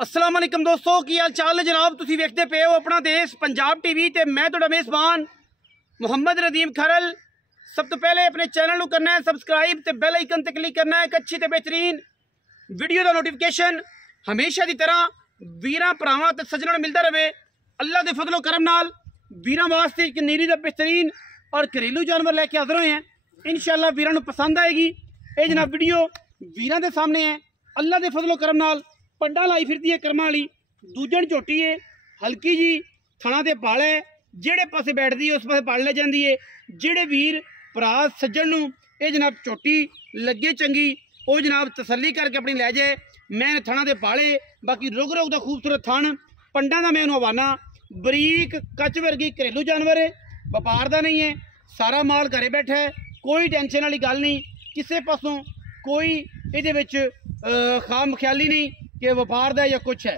अस्सलाम वालेकुम दोस्तों, की हाल चाल है जनाब। तुसी वेखते पे हो अपना देश पंजाब टीवी ते मैं तुहाडा मेज़बान मुहम्मद रदीम खरल। सब तो पहले अपने चैनल को करना है सबसक्राइब ते बेल आइकन ते क्लिक करना है। एक अच्छी ते बेहतरीन वीडियो का नोटिफिकेशन हमेशा की तरह वीरां भरावां ते सज्जनां नूं मिलता रहे। अल्लाह के फजलो करम नाल वीरां वास्ते एक नीली दा बेहतरीन और घरेलू जानवर लैके हाज़र होए हैं। इंशाअल्लाह वीरां नूं पसंद आएगी। ये जनाब वीडियो वीरां दे सामने है। अल्लाह के फजलो करम नाल पंडा लाई फिरती है कर्मा वाली, दूजन झोटी है, हल्की जी थणा दे पाल है, जेड़े पासे बैठती है उस पासे पाल ले जाती है। जेड़े वीर भरा सज्जन नूं ये जनाब झोटी लगे चंगी वो जनाब तसल्ली करके अपनी लै जाए। मैं थणा दे पाले बाकी रुग रुग का खूबसूरत थण पंडा का मैं हवाना। बरीक कच वर्गी घरेलू जानवर है, व्यापार का नहीं है, सारा माल घरे बैठा है, कोई टेंशन वाली गल नहीं, किसी पासों कोई ये खाम ख्याली नहीं कि व्यापार का या कुछ है।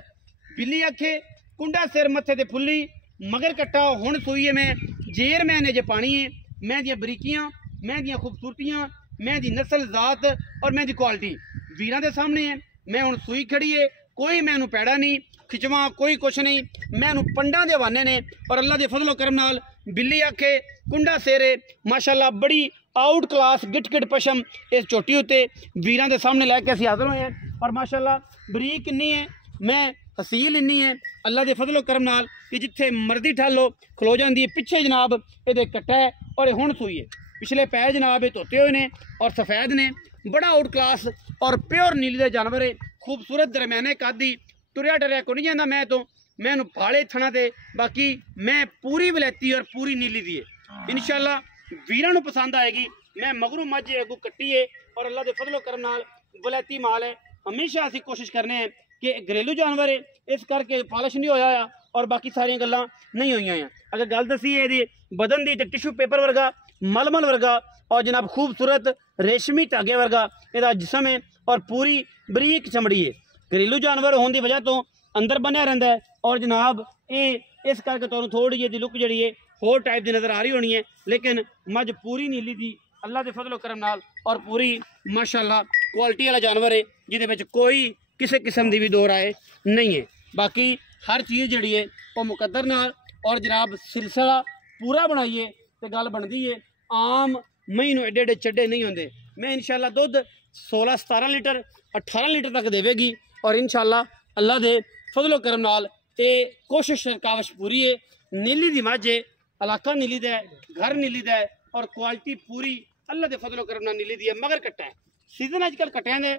बिल्ली अखे कुंडा सिर मत्थे ते फुल्ली मगर कट्टा हुण सूई है। मैं जेर मैंने जे पानी है, मैं दियां बरीकियां, मैं दियां खूबसूरतियां, मैं दी नस्ल जात और मैं दी क्वालिटी वीरां दे सामने है। मैं हुण सूई खड़ी है, कोई मैनू पैड़ा नहीं खिचवा कोई कुछ नहीं, मैनू पंडा दे हवाने ने। और अल्लाह के फजलो करम नाल बिल्ली आखे कुंडा सिर है माशाअल्लाह, बड़ी आउट क्लास गिट गिट पशम इस चोटी उत्ते वीरां दे सामने लैके असीं हाज़र होए हैं। और माशाअल्लाह बरीक इन्नी है, मैं हसील इन्नी है अल्लाह के फजलो करम नाल कि जिथे मर्जी ठालो खलो जाती है। पिछे जनाब ये कट्टा है और ये हुण सूई है। पिछले पैर जनाब ये धोते हुए ने और सफ़ेद ने, बड़ा आउट क्लास और प्योर नीली दे जानवर है। खूबसूरत दरम्याने कदी, तुरया डरिया को नहीं जाता। मैं तो मैनू पाले थणा दे बाकी मैं पूरी वलैती और पूरी नीली दी है। इंशाअल्लाह वीरां नूं पसंद आएगी। मैं मगरू मझ अगू कट्टी है और अल्लाह के फजलो करम नाल वलैती माल है। हमेशा असीं कोशिश करने हैं कि घरेलू जानवर है इस करके पॉलिश नहीं होया और बाकी सारिया गल्लां नहीं हुई हैं। अगर गल दसी है ये बदन की तो टिशू पेपर वर्गा, मलमल वर्गा और जनाब खूबसूरत रेशमी धागे वर्गा यदा जिसम है और पूरी बरीक चमड़ी है। घरेलू जानवर होने की वजह तो अंदर बनिया रहिंदा है और जनाब ये इस करके तुहानूं थोड़ी जी लुक जिहड़ी है होर टाइप की नज़र आ रही होनी है, लेकिन मझ पूरी नीली दी अल्लाह के फजलो करम नाल और पूरी माशाअल्लाह क्वालिटी वाला जानवर है जिहदे विच कोई किसी किस्म की भी दो राय नहीं है। बाकी हर चीज़ जिहड़ी है वो मुकद्दर नाल और जनाब सिलसिला पूरा बनाइए तो गल बनती है। आम मई नूं एडे एडे चड्डे नहीं होंदे। मैं इंशाअल्लाह दुध 16-17 लीटर 18 लीटर तक देवेगी और इंशाअल्लाह अल्लाह दे फजलो करम नाल ये कोशिश कावश पूरी है। नीली दी मझ है, इलाका नीली दा है, घर नीली दा है और क्वालिटी पूरी अल्लाह के फजलो करम नाल नीली दी है। मगर कट्टा है सीजन अजकल कट्टियां दे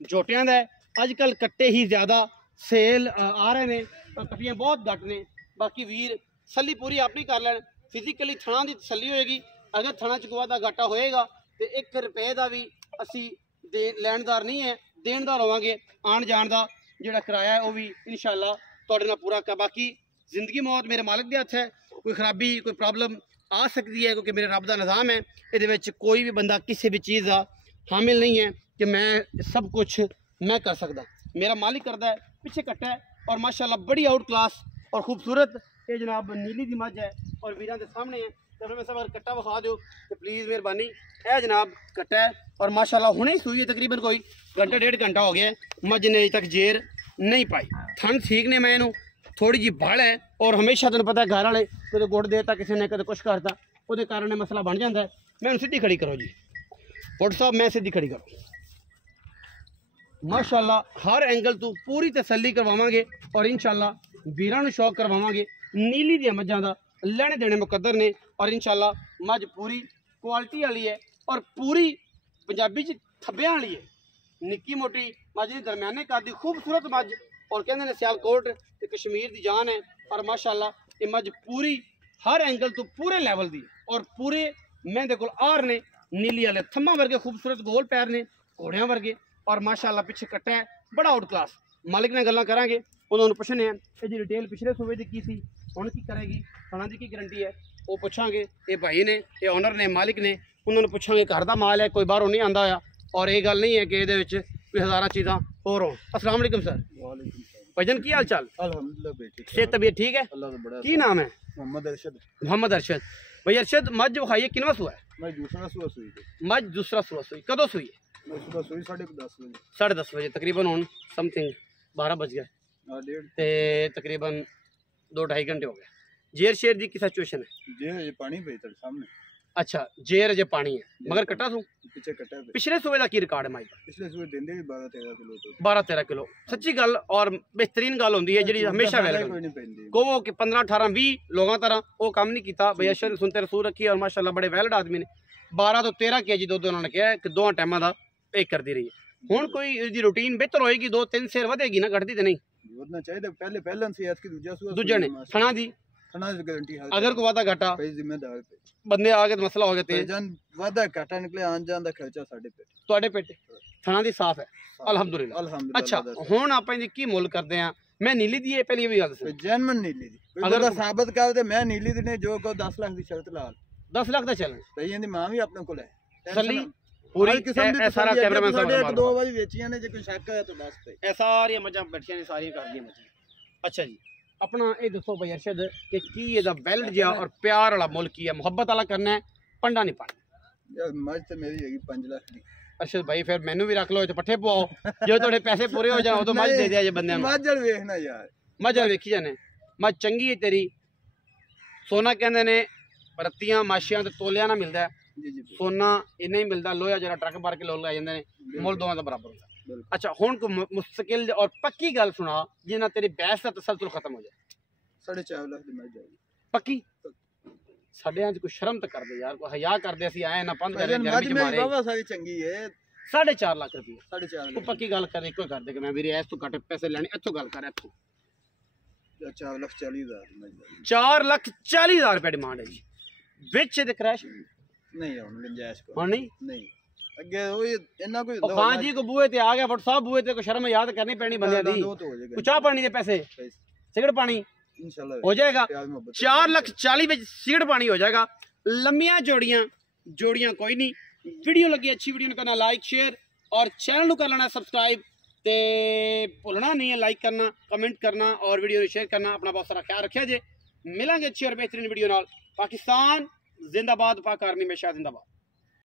झोटियां दा है। अजकल कट्टे ही ज़्यादा सेल आ रहे हैं और कट्टियां बहुत घट ने। बाकी वीर तसल्ली पूरी अपनी कर लैन, फिजिकली थणा की तसल्ली होएगी। अगर थणा चकवा का घाटा होएगा तो 1 रुपए का भी असी लैणदार नहीं है, देनदार होवांगे। आन जान का जिहड़ा किराया है वह भी इंशाअल्लाह तुहाडे नाल पूरा कर। बाकी जिंदगी मौत मेरे मालिक के हत्थ है, कोई खराबी कोई प्रॉब्लम आ सकती है क्योंकि मेरे रब का निज़ाम है। ये कोई भी बंदा किसी भी चीज़ का हामिल नहीं है कि मैं सब कुछ मैं कर सकता, मेरा मालिक करता है। पिछे कट्टा है और माशाअल्लाह बड़ी आउट क्लास और खूबसूरत ये जनाब नीली दी मझ है और वीरां दे सामने है। तो मैं सब अगर कट्टा विखा दो तो प्लीज़ मेहरबानी। यह जनाब कट्टा है और माशाअल्लाह हुणे ही सूई है, तकरीबन कोई घंटा 1.5 घंटा हो गया है। मझ ने अजे तक जेर नहीं पाई, थन ठीक ने। मैं इनू थोड़ी जी बड़ है और हमेशा तेन पता है घर वाले कदे गुड़ देता किसी ने कदे कुछ करता, वो कारण मसला बन जाता है। मैं सीधी खड़ी करो जी पुट साहब, मैं सीधी खड़ी करो। माशाअल्लाह हर एंगल तो पूरी तसल्ली करवावांगे और इंशाअल्लाह वीरां नूं शौक करवावांगे। नीली दी मझां दा लैणे देने मुकद्दर ने और इंशाअल्लाह मझ पूरी क्वालिटी वाली है और पूरी पंजाबी च थब्बियां वाली है। निक्की मोटी मझ दी दरम्याने कद दी खूबसूरत मझ और कहंदे ने सियालकोट ते कश्मीर दी जान है। और माशाअल्लाह ये मझ पूरी हर एंगल तो पूरे लैवल दी और पूरे मैंदे कोल आर ने नीली वाले थम्मा वर्गे खूबसूरत गोल पैर ने घोड़ियां वर्गे और माशाअल्लाह पिछे कट्टा है बड़ा आउट क्लास। मालिक ने गल्लां करांगे, उन्होंने पुछने हैं ये डिटेल पिछले सूबे की की सी, हुण की करेगी, खाना की गारंटी है वो पूछांगे। ये भाई ने ये ऑनर ने मालिक ने उन्होंने पूछांगे। घर का माल है, कोई बाहरों नहीं आंदा होया और ये गल नहीं है कि ये कोई हज़ारा चीज़ां होर होण। अस्सलाम वालेकुम सर। भाईजान की हाल चाल? अल्हम्दुलिल्लाह, सेहत तबीयत ठीक है? की नाम है? मोहम्मद अरशद। मोहम्मद अरशद भाई अरशद, मझ विखाइए किनवा सुआ है? मझ दूसरा सुआ सुई। कदों सुई? सुबह सुई 10:30 बजे। 10:30 बजे तकरीबन हूँ समथिंग 12 बज गए हाँ, 1:30 ते तकरीबन 2-2.5 घंटे हो गए। जेर शेर दी की सिचुएशन है? जे ये पानी पे तेरे सामने अच्छा जेर अजे पानी है मगर कट्टा तू पीछे कटा पे पिछले सूबे का की रिकॉर्ड है माई पिछले सूबे देंदे भी 12-13 किलो तो 12-13 किलो सच्ची गल और बेहतरीन गल होंदी है जी हमेशा कोई वेलकम नहीं पैंदी को कि 15-18-20 लोगों तरह वो काम नहीं किया भैया शर सुनते रसूल रखी और माशाल्लाह बड़े वैलिड आदमी ने 12 तो 13 केजी दुध उन्होंने कहा कि 2 टाइम का एक करती रही है। हुण कोई इसकी रूटीन बेहतर होएगी 2-3 शेर वधेगी ना घटती तो नहीं ਵਧਣਾ ਚਾਹੀਦਾ ਪਹਿਲੇ ਪਹਿਲਾਂ ਸੀ ਐਤਕੀ ਦੂਜਾ ਸੂਆ दूजे ने थना दी ਥਣਾ ਦੀ ਗਾਰੰਟੀ ਹੈ अगर कोई वादा घाटा ਭਾਈ ਜ਼ਿੰਮੇਦਾਰ ਤੇ बंदे आ गए तो मसला हो गया तेज ਜਨ ਵਾਦਾ ਘਾਟਾ ਨਿਕਲੇ ਆਣ ਜਾਣ ਦਾ ਖਰਚਾ ਸਾਡੇ ਤੇ ਤੁਹਾਡੇ ਪੇਟੇ ਥਣਾ ਦੀ ਸਾਫ ਹੈ ਅਲਹਮਦੁਲਿਲਾ। ਅਲਹਮਦੁਲਿਲਾ ਅੱਛਾ ਹੁਣ ਆਪਾਂ ਇਹਦੀ ਕੀ ਮੁੱਲ ਕਰਦੇ ਆ? ਮੈਂ ਨੀਲੀ ਦੀ ਇਹ ਪਹਿਲੀ ਵੀ ਗੱਲ ਦੱਸੀ ਜੈਨਮਨ ਨੀਲੀ ਦੀ ਕੋਈ ਅਗਰ ਬੰਦਾ ਸਾਬਤ ਕਰ ਦੇ ਮੈਂ ਨੀਲੀ ਦੀ ਨੇ ਜੋ ਕੋ 10 ਲੱਖ ਦੀ ਸ਼ਰਤ ਲਾ 10 ਲੱਖ ਦਾ ਚੱਲਣਾ ਭਈ ਇਹਦੀ ਮਾਂ ਵੀ ਆਪਣੇ ਕੋਲ ਹੈ ਤਸੱਲੀ ਪੂਰੀ ਕਿਸਮ ਇਹ ਸਾਰਾ ਕੈਮਰਾਮੈਨ ਸਾਡੇ ਸਾਹਿਬ ਇੱਕ ਦੋ ਵਾਰੀ ਵੇਚੀਆਂ ਨੇ ਜੇ ਕੋਈ ਸ਼ੱਕ ਹੋਇਆ ਤਾਂ ਦੱਸ ਪਈ ਇਹ ਸਾਰੀਆਂ ਮੱਝਾਂ ਬੈਠੀਆਂ ਨੇ ਸਾਰੀਆਂ ਕਰਦੀਆਂ ਮੱਝਾਂ। ਅੱਛਾ ਜੀ अपना ये दसो भाई अरशद कि की ये वेल्ड जिहा और प्यार वाला मुल्क की है मुहब्बत वाला करना है पंडा नहीं पाना ਯਾਰ ਮੱਝ ਤੇ ਮੇਰੀ ਹੈਗੀ 5 ਲੱਖ ਦੀ अरशद भाई फिर मैनू भी रख लो तो पट्ठे पवाओ जो थोड़े पैसे पूरे हो जाओ तो मझ दे दिया जे बंदे ਮੱਝ ਵਾਲ ਵੇਖਣਾ ਯਾਰ मझ वेखी जाने मझ चंगी है तेरी सोना कहते ने रत्तियां माशियां ते तोलिया ना मिलता है ਜੀ ਜੀ सोना इन्ना ही मिलता लोहा जरा ट्रक भर के लोग लै जाते हैं मुल दोवां दा बराबर होंदा। बिल्कुल। अच्छा हुण को मुस्तकिल और पक्की गल सुना जिन्ना तेरी बहस का तसलसल खत्म हो जाए 4.5 ਲੱਖ ਦੀ ਮੱਝ ਆਈ पक्की ਸਾਡੇ ਆਂ ਕੋਈ ਸ਼ਰਮ ਤਾਂ ਕਰਦੇ ਯਾਰ ਕੋਈ ਹਯਾ ਕਰਦੇ ਅਸੀਂ ਆਏ ਨਾ ਪੰਧ ਕਰੇ ਮੱਝ ਗਰਮੀ ਚ ਮੇਰੀ ਮਾਰੇ ਬਾਬਾ ਸਾਰੀ ਚੰਗੀ ਹੈ 4.5 ਲੱਖ ਰੁਪਏ 4.5 ਤੂੰ ਪੱਕੀ ਗੱਲ ਕਰ ਇੱਕੋ ਕਰ ਦੇ ਕਿ ਮੈਂ ਵੀਰੇ ਇਸ ਤੋਂ ਘੱਟ ਪੈਸੇ ਲੈਣੇ ਇੱਥੋਂ ਗੱਲ ਕਰ ਇੱਥੋਂ 4 ਲੱਖ 40 ਹਜ਼ਾਰ ਦੀ ਮੱਝ ਆਈ 4,40,000 ਰੁਪਏ ਡਿਮਾਂਡ ਹੈ ਜੀ ਵਿੱਚ ਇਹਦੇ ਕ੍ਰੈਸ਼ ਨਹੀਂ ਹੁਣ ਗੁੰਜਾਇਸ਼ ਕੋ ਹੁਣ ਨਹੀਂ ਨਹੀਂ ਅੱਗੇ ਉਹ ਇੰਨਾ ਕੋਈ ਉਹ ਖਾਨ ਜੀ ਕੋ ਬੂਏ ਤੇ ਆ ਗਿਆ ਬਟ ਸਾਹਿਬ ਬੂਏ ਤੇ ਕੋ ਸ਼ਰਮ ਯਾਦ ਕਰਨੀ ਪੈਣੀ ਬੰਦਿਆਂ ਦੀ ਦੋ ਹੋ ਜਾਏਗਾ ਕੁਛ ਚਾਹ ਪਾਣੀ ਦੇ ਪੈਸੇ ਸਿਗਰਟ ਪਾਣੀ इंशाल्लाह हो जाएगा प्यार मोहब्बत 4,40,000 ਵਿੱਚ ਸਿਗਰਟ ਪਾਣੀ ਹੋ ਜਾਏਗਾ। ਲੰਮੀਆਂ ਜੋੜੀਆਂ ਕੋਈ ਨਹੀਂ। ਵੀਡੀਓ ਲੱਗੀ ਅੱਛੀ ਵੀਡੀਓ ਨੂੰ ਕਰਨਾ ਲਾਈਕ शेयर और चैनल ਨੂੰ ਕਰ ਲੈਣਾ ਸਬਸਕ੍ਰਾਈਬ ਤੇ ਭੁੱਲਣਾ ਨਹੀਂ ਹੈ ਲਾਈਕ ਕਰਨਾ ਕਮੈਂਟ ਕਰਨਾ और ਵੀਡੀਓ ਨੂੰ ਸ਼ੇਅਰ ਕਰਨਾ। ਆਪਣਾ ਬਹੁਤ ਸਾਰਾ ਖਿਆਲ ਰੱਖਿਆ ਜੇ। ਮਿਲਾਂਗੇ ਅੱਛੀ और बेहतरीन ਵੀਡੀਓ ਨਾਲ। पाकिस्तान जिंदाबाद, पाक आर्मी हमेशा जिंदाबाद।